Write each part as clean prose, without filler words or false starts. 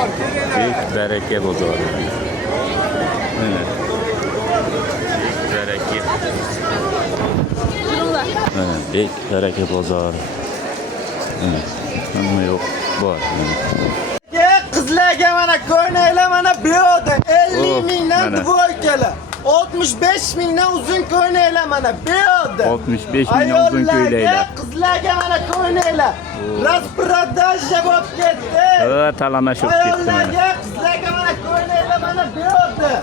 Bek baraka bozori. Mana. Baraka. Mana bek baraka bozori. Mana. Hamma yo'q bor. Qizlarga mana ko'ylaklar mana bu yerda 50 mingdan dvoykalar. 65 mingdan uzun ko'ylaklar mana bu yerda. 65 mingdan uzun ko'ylaklar. Qizlarga mana ko'ylaklar. Rasprodaja bo'lib ketdi. Talamashib ketdi mana. Qizlarga mana ko'ylaklar mana bu yerda.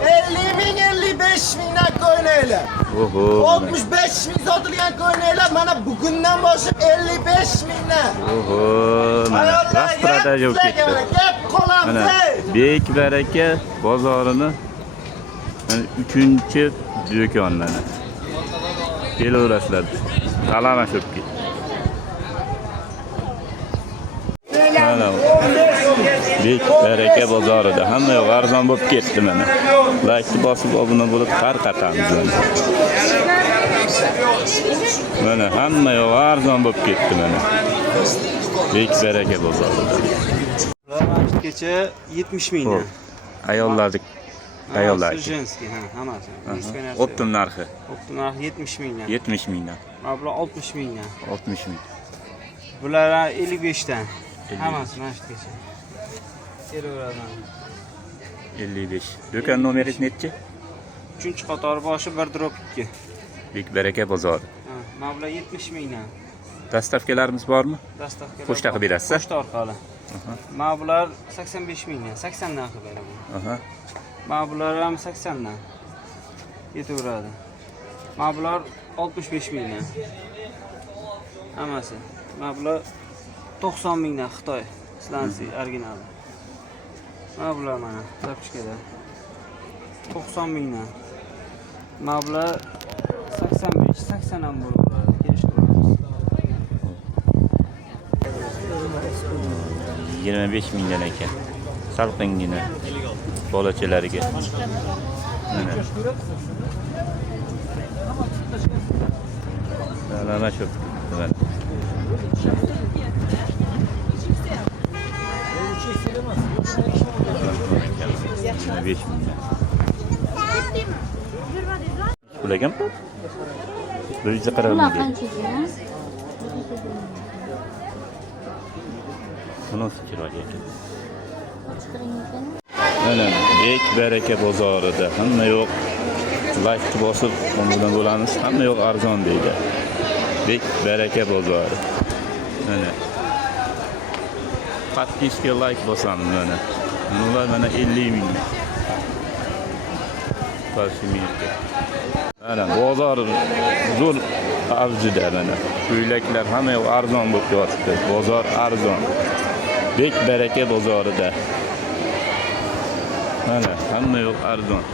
50 ming 55 mingdan ko'ylaklar. Oho. 65 ming sotilgan ko'ylaklar mana bugundan boshlab 55 mingdan. Oho. Mana rasprodaja bo'lib ketdi. Gap qolamiz. Mana bek baraka bozorini 3-chi do'kon mana. Kelaverasizlar. Talamashib ketdi. Mana bek baraka bozorida hamma yo'q arzon bo'lib ketdi mana. Like bosib obuna bo'lib tarqatamiz mana. Mana hamma yo'q arzon bo'lib ketdi mana. Bek baraka bozorida. Kecha 70 mingdan. Ayollardik. Ayollar. Женский, ha, hammasi. Optim narxi. Optim narxi 70 mingdan. 70 mingdan. Bular 60 mingdan. 60 ming. Bular 55 dan. Hammasi mana shu kecha. Kelaveradi. 55. Do'kon nomeringiz nechi? 3-qator boshi 1/2. Bek baraka bozori. Ha, mana bular 70 mingdan. Dastavkalarimiz bormi? Dastavkalar. Pochta qilib berasiz? Pochta orqali. Mana bular 85 mingdan, 80 dan qilib beraman. Aha. Mana bular ham 80 dan. Ketaveradi. Mana bular 65 mingdan. Hammasi. Mana bular 90 mingdan Xitoy. Slansi original. Mana bular mana zapchkada. 90 mingdan. Mana bular 85, 80 ham bo'ladi. Kelishtiramiz. 25 mingdan ekan. Salqingina bolachalariga. Mana. Mana shu. Mana. 25 mingdan. Pulagan? 140 ming. Buni chiroyli ekan. Mana bek baraka bozorida hamma yo'q. Like bosib bundan bo'lamiz. Hamma yo'q arzon deydi. Bek baraka bozori. Mana. Подписка like bosamiz mana. Ular mana 50 ming. Qarshimizga. Mana bozor zo'r avjida mana. Ko'ylaklar hamma yo'q arzon bo'lib yotibdi. Bozor arzon. Bek baraka bozorida. Mana hamma yo'q arzon.